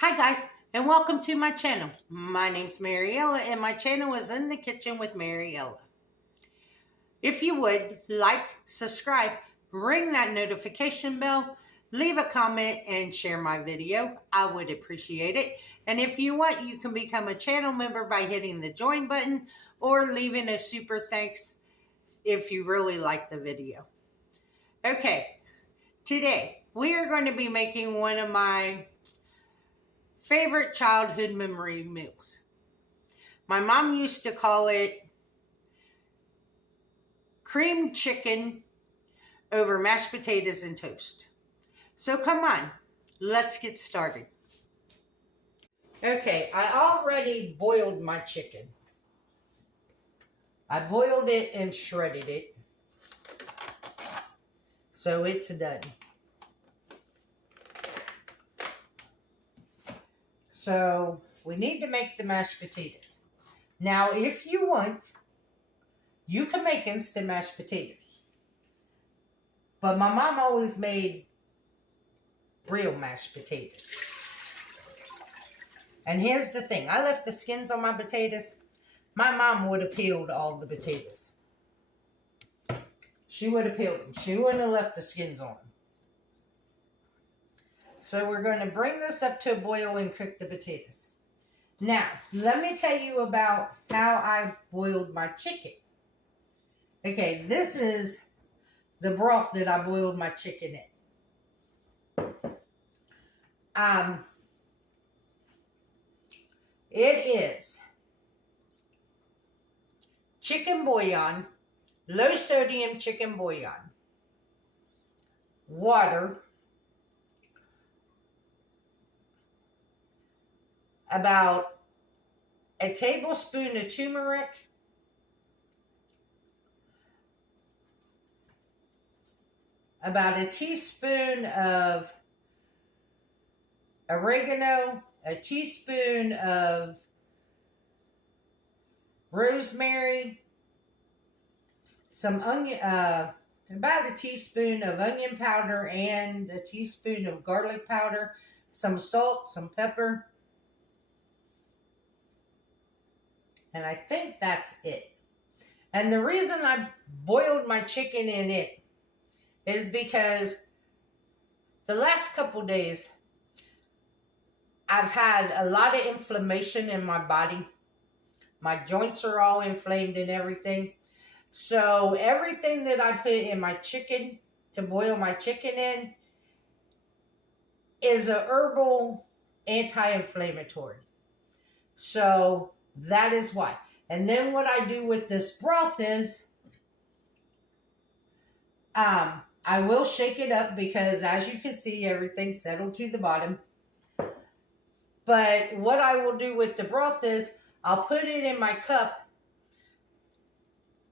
Hi guys, and welcome to my channel. My name's Mariella, and my channel is In the Kitchen with Mariella. If you would like, subscribe, ring that notification bell, leave a comment, and share my video, I would appreciate it. And if you want, you can become a channel member by hitting the join button or leaving a super thanks if you really like the video. Okay, today we are going to be making one of my favorite childhood memory meals. My mom used to call it creamed chicken over mashed potatoes and toast. So come on, let's get started. Okay, I already boiled my chicken. I boiled it and shredded it. So it's done. So we need to make the mashed potatoes. Now, if you want, you can make instant mashed potatoes. But my mom always made real mashed potatoes. And here's the thing. I left the skins on my potatoes. My mom would have peeled all the potatoes. She would have peeled them. She wouldn't have left the skins on them. So we're going to bring this up to a boil and cook the potatoes. Now, let me tell you about how I boiled my chicken. Okay, this is the broth that I boiled my chicken in. It is chicken bouillon, low sodium chicken bouillon, water, about a tablespoon of turmeric, about a teaspoon of oregano, a teaspoon of rosemary, some onion, about a teaspoon of onion powder and a teaspoon of garlic powder, some salt, some pepper. And I think that's it. And the reason I boiled my chicken in it is because the last couple days I've had a lot of inflammation in my body. My joints are all inflamed and everything. So everything that I put in my chicken to boil my chicken in is a herbal anti-inflammatory. So that is why. And then what I do with this broth is, I will shake it up because as you can see, everything's settled to the bottom. But what I will do with the broth is, I'll put it in my cup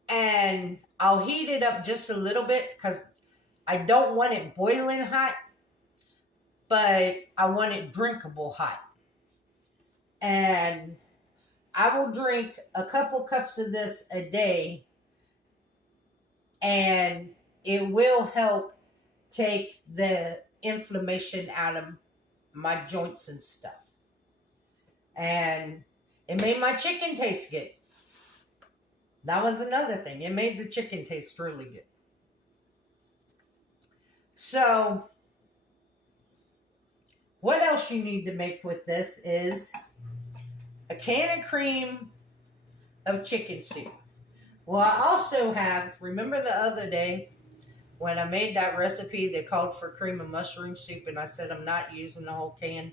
and I'll heat it up just a little bit because I don't want it boiling hot, but I want it drinkable hot. And I will drink a couple cups of this a day, and it will help take the inflammation out of my joints and stuff. And it made my chicken taste good. That was another thing. It made the chicken taste really good. So, what else you need to make with this is a can of cream of chicken soup. Well, I also have, remember the other day when I made that recipe that called for cream of mushroom soup and I said I'm not using the whole can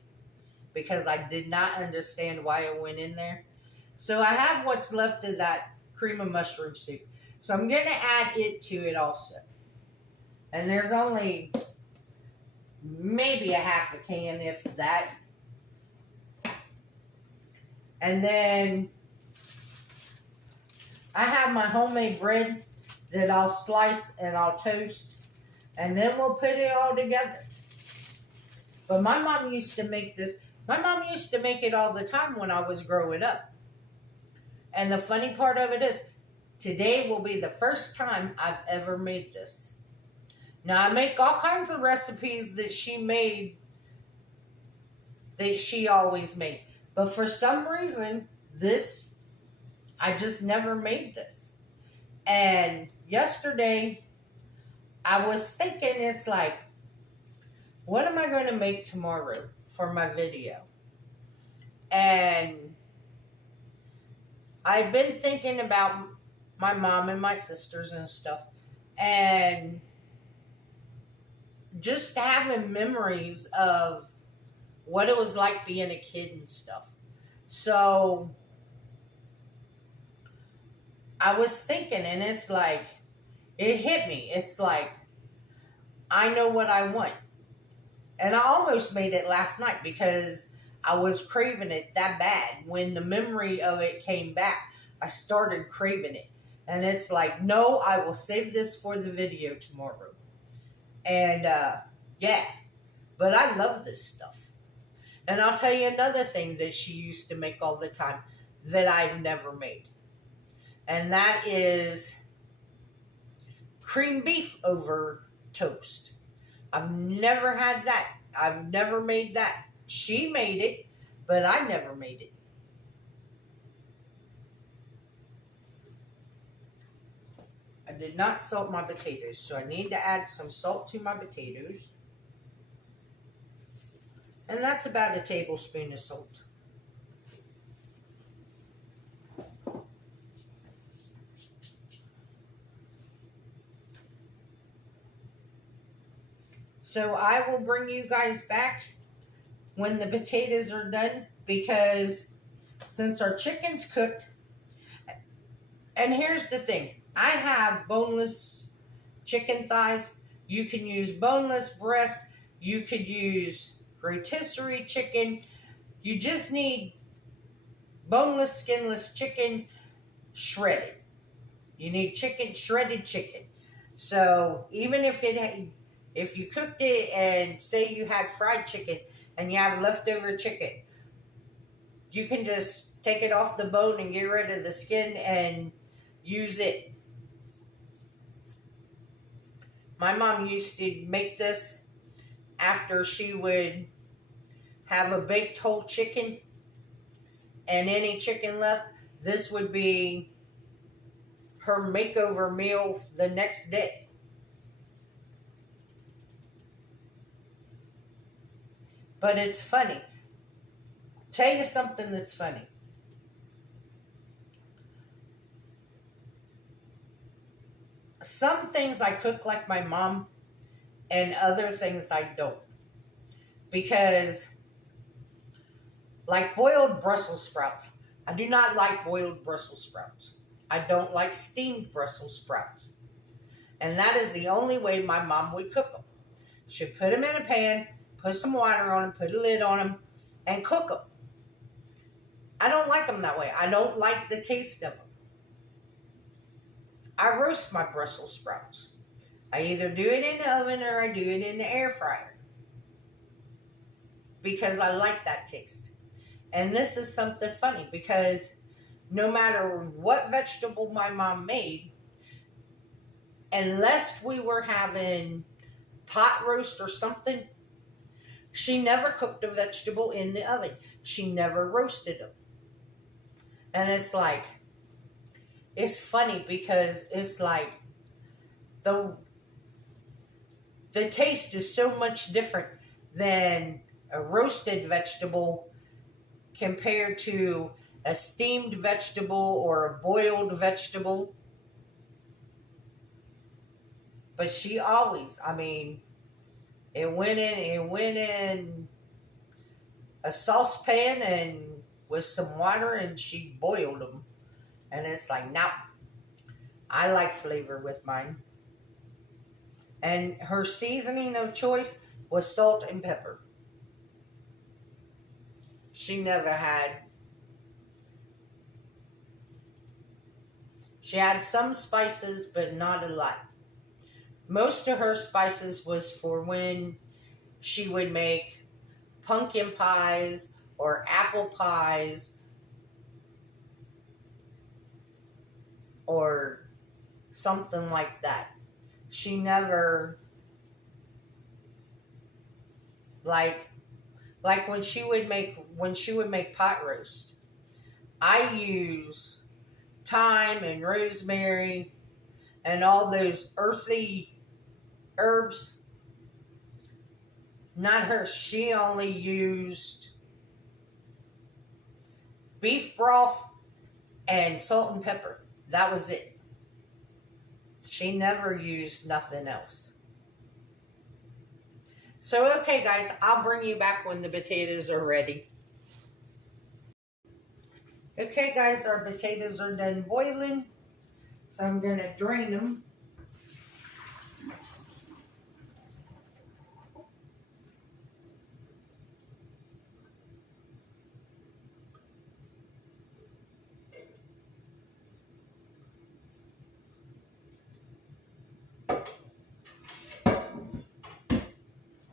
because I did not understand why it went in there? So I have what's left of that cream of mushroom soup. So I'm going to add it to it also. And there's only maybe a half a can, if that. And then I have my homemade bread that I'll slice and I'll toast. And then we'll put it all together. But my mom used to make this. My mom used to make it all the time when I was growing up. And the funny part of it is, today will be the first time I've ever made this. Now, I make all kinds of recipes that she made that she always made. But for some reason, this, I just never made this. And yesterday, I was thinking, it's like, what am I going to make tomorrow for my video? And I've been thinking about my mom and my sisters and stuff. And just having memories of what it was like being a kid and stuff. So I was thinking, and it's like, it hit me. It's like, I know what I want. And I almost made it last night because I was craving it that bad. When the memory of it came back, I started craving it. And it's like, no, I will save this for the video tomorrow. And yeah, but I love this stuff. And I'll tell you another thing that she used to make all the time that I've never made. And that is cream beef over toast. I've never had that. I've never made that. She made it, but I never made it. I did not salt my potatoes, so I need to add some salt to my potatoes. And that's about a tablespoon of salt. So I will bring you guys back when the potatoes are done, because since our chicken's cooked, and here's the thing, I have boneless chicken thighs. You can use boneless breast. You could use rotisserie chicken. You just need boneless, skinless chicken shredded. You need chicken, shredded chicken. So even if you cooked it and say you had fried chicken and you have leftover chicken, you can just take it off the bone and get rid of the skin and use it. My mom used to make this after she would have a baked whole chicken and any chicken left. This would be her makeover meal the next day. But it's funny. Tell you something that's funny. Some things I cook like my mom, and other things I don't. Because, like boiled Brussels sprouts, I do not like boiled Brussels sprouts. I don't like steamed Brussels sprouts. And that is the only way my mom would cook them. She'd put them in a pan, put some water on them, put a lid on them, and cook them. I don't like them that way. I don't like the taste of them. I roast my Brussels sprouts. I either do it in the oven or I do it in the air fryer, because I like that taste. And this is something funny, because no matter what vegetable my mom made, unless we were having pot roast or something, she never cooked a vegetable in the oven. She never roasted them. And it's like, it's funny because it's like the taste is so much different than a roasted vegetable compared to a steamed vegetable or a boiled vegetable. But she always, I mean, it went in a saucepan and with some water, and she boiled them. And it's like, nah, I like flavor with mine. And her seasoning of choice was salt and pepper. She had some spices, but not a lot. Most of her spices was for when she would make pumpkin pies or apple pies or something like that. She never, like, Like when she would make pot roast, I use thyme and rosemary and all those earthy herbs. Not her. She only used beef broth and salt and pepper. That was it. She never used nothing else. So, okay, guys, I'll bring you back when the potatoes are ready. Okay, guys, our potatoes are done boiling. So I'm going to drain them.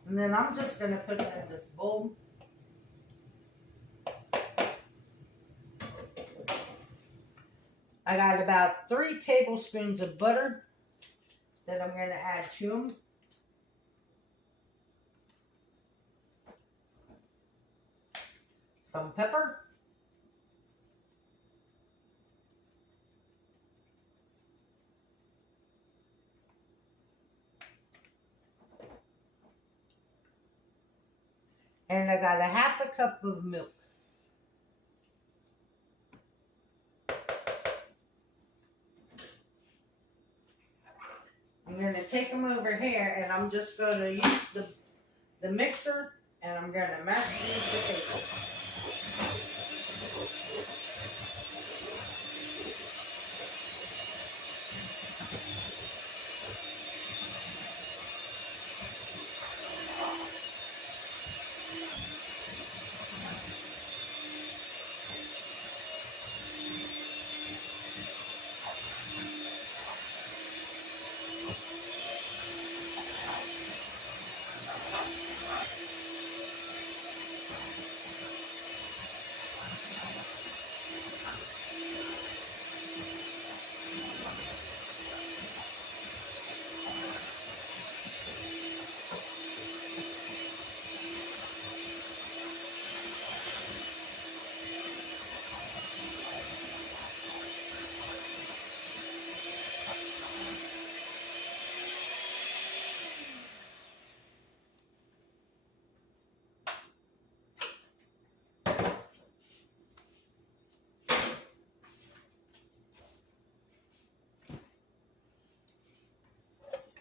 And then I'm just going to put it in this bowl. I got about 3 tablespoons of butter that I'm going to add to them. Some pepper. And I got a half a cup of milk. I'm going to take them over here and I'm just going to use the mixer and I'm going to mash these potatoes.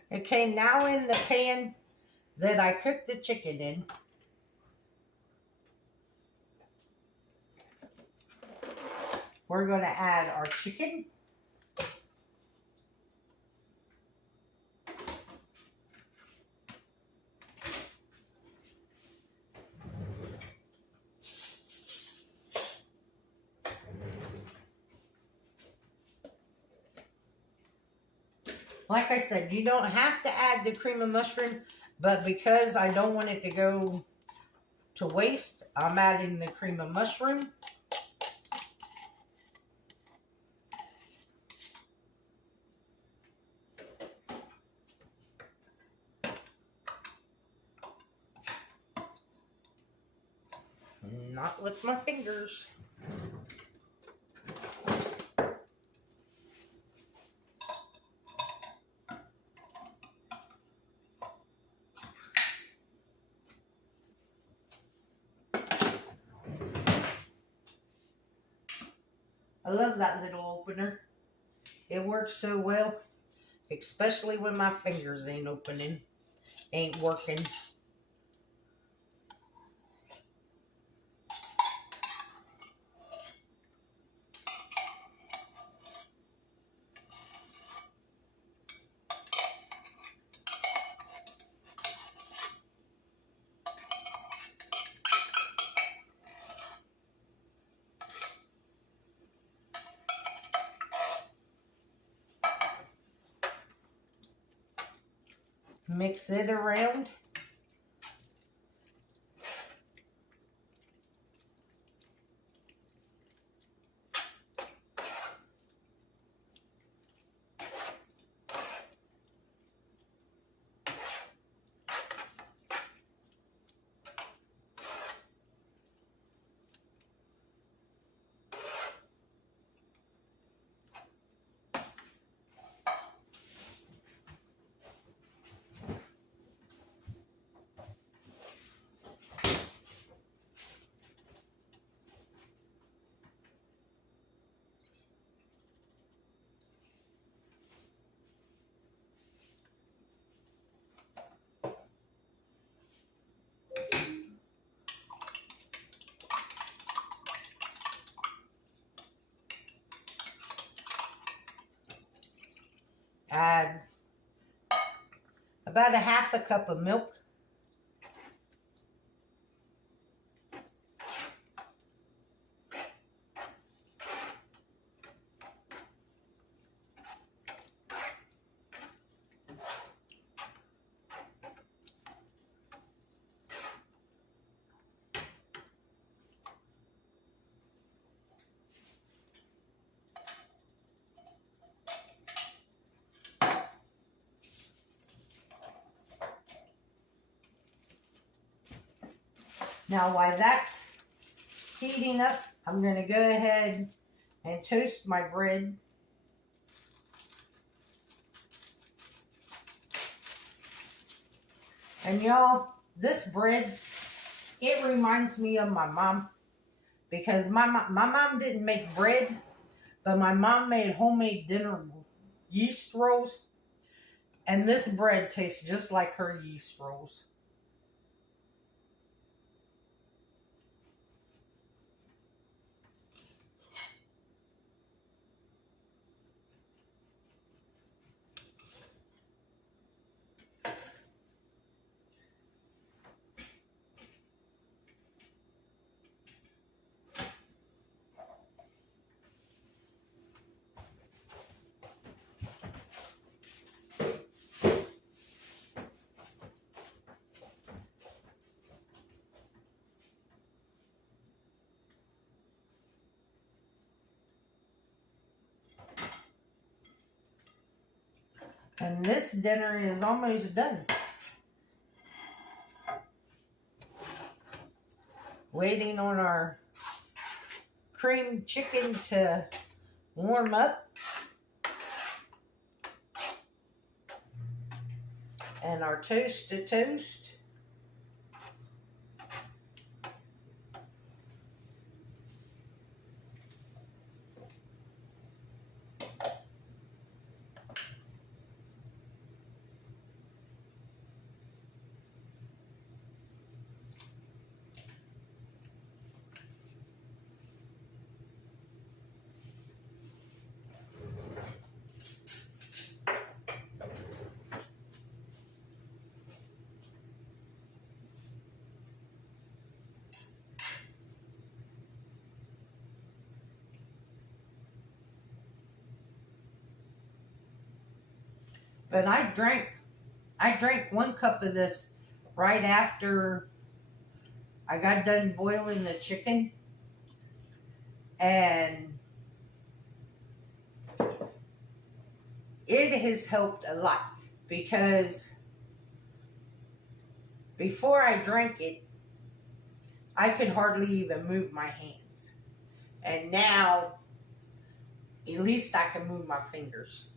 Okay, now in the pan that I cooked the chicken in, we're going to add our chicken. Like I said, you don't have to add the cream of mushroom, but because I don't want it to go to waste, I'm adding the cream of mushroom. Not with my fingers. I love that little opener. It works so well, especially when my fingers ain't working. Mix it around. Add about a half a cup of milk. Now, while that's heating up, I'm going to go ahead and toast my bread. And y'all, this bread, it reminds me of my mom. Because my mom didn't make bread, but my mom made homemade dinner yeast rolls. And this bread tastes just like her yeast rolls. And this dinner is almost done. Waiting on our creamed chicken to warm up. And our toast to toast. But I drank 1 cup of this right after I got done boiling the chicken. And it has helped a lot because before I drank it, I could hardly even move my hands. And now, at least I can move my fingers.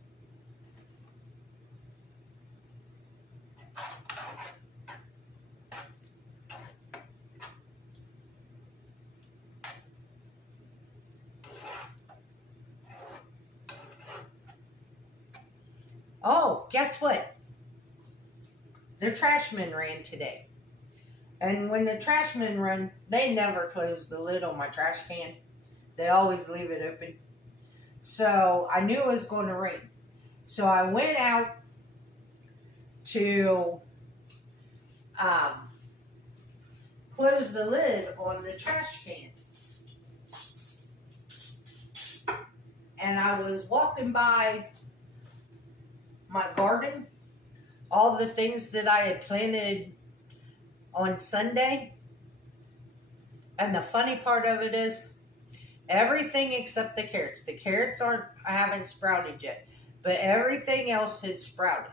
Oh, guess what? The trashmen ran today. And when the trashmen run, they never close the lid on my trash can. They always leave it open. So I knew it was going to rain. So I went out to close the lid on the trash can. And I was walking by my garden, all the things that I had planted on Sunday. And the funny part of it is, everything except the carrots. The carrots haven't sprouted yet, but everything else had sprouted.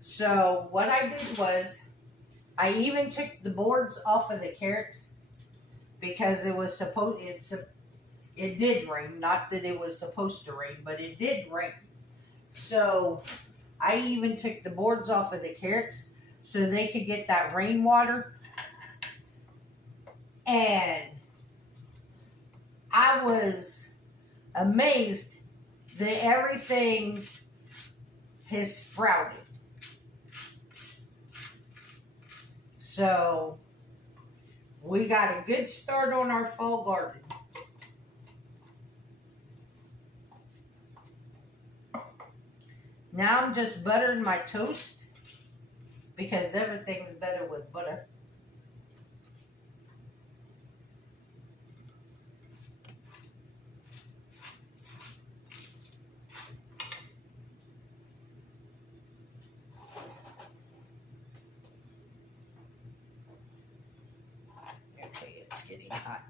So what I did was, I even took the boards off of the carrots because it did rain. Not that it was supposed to rain, but it did rain. So I even took the boards off of the carrots so they could get that rainwater. And I was amazed that everything has sprouted. So we got a good start on our fall garden. Now I'm just buttering my toast because everything's better with butter. Okay, it's getting hot.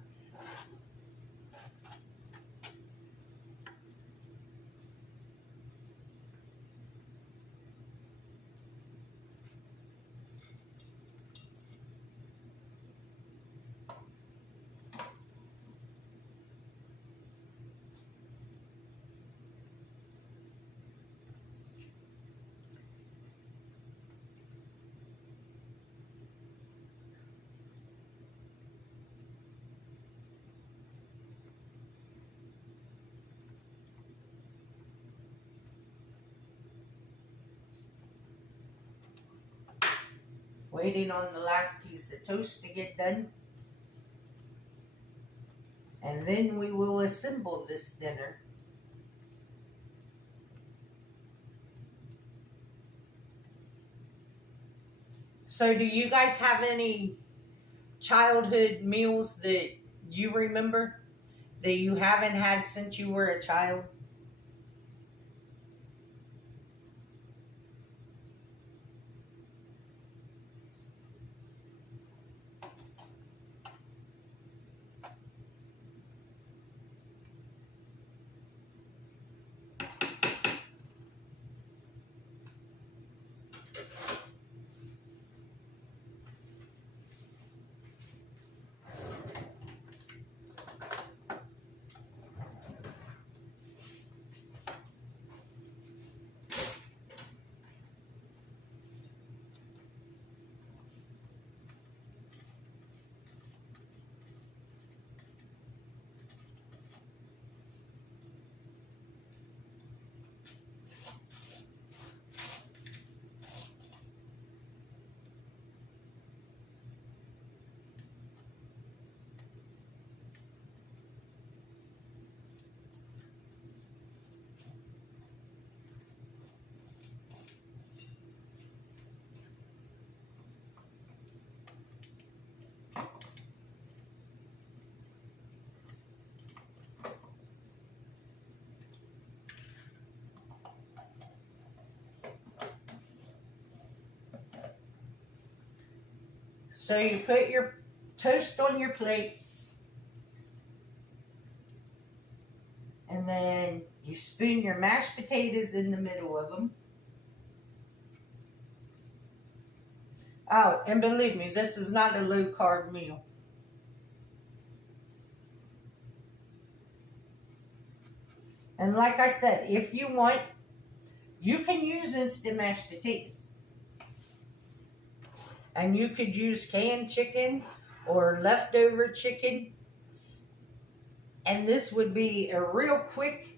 Waiting on the last piece of toast to get done. And then we will assemble this dinner. So do you guys have any childhood meals that you remember that you haven't had since you were a child? So you put your toast on your plate, and then you spoon your mashed potatoes in the middle of them. Oh, and believe me, this is not a low-carb meal. And like I said, if you want, you can use instant mashed potatoes. And you could use canned chicken or leftover chicken. And this would be a real quick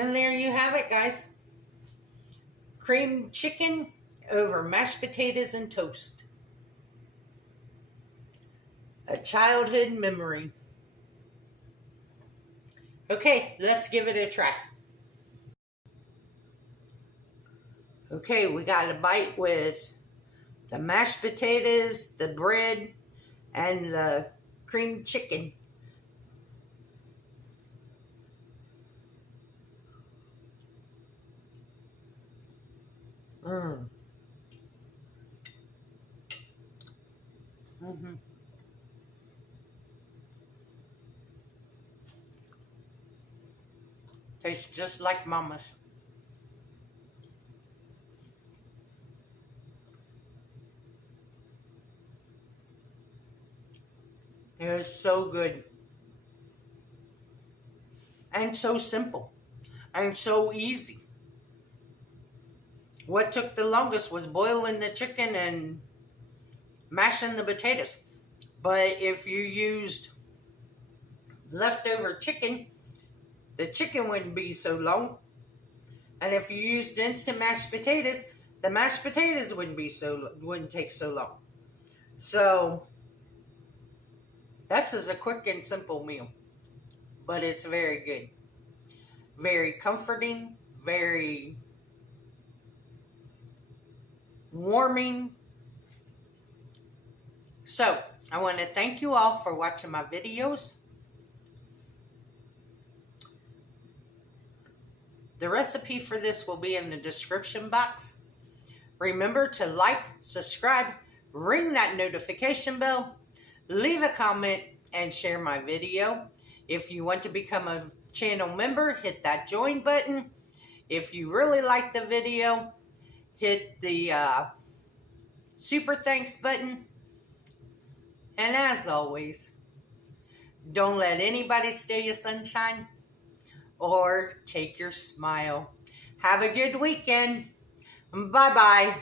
And there you have it, guys. Creamed chicken over mashed potatoes and toast. A childhood memory. Okay, let's give it a try. Okay, we got a bite with the mashed potatoes, the bread, and the creamed chicken. Mm. Mm-hmm. Tastes just like Mama's. It is so good. And so simple. And so easy. What took the longest was boiling the chicken and mashing the potatoes. But if you used leftover chicken, the chicken wouldn't be so long. And if you used instant mashed potatoes, the mashed potatoes wouldn't take so long. So this is a quick and simple meal, but it's very good. Very comforting, very warming. So I want to thank you all for watching my videos. The recipe for this will be in the description box. Remember to like, subscribe, ring that notification bell, leave a comment, and share my video. If you want to become a channel member, hit that join button. If you really like the video, hit the super thanks button. And as always, don't let anybody steal your sunshine or take your smile. Have a good weekend. Bye-bye.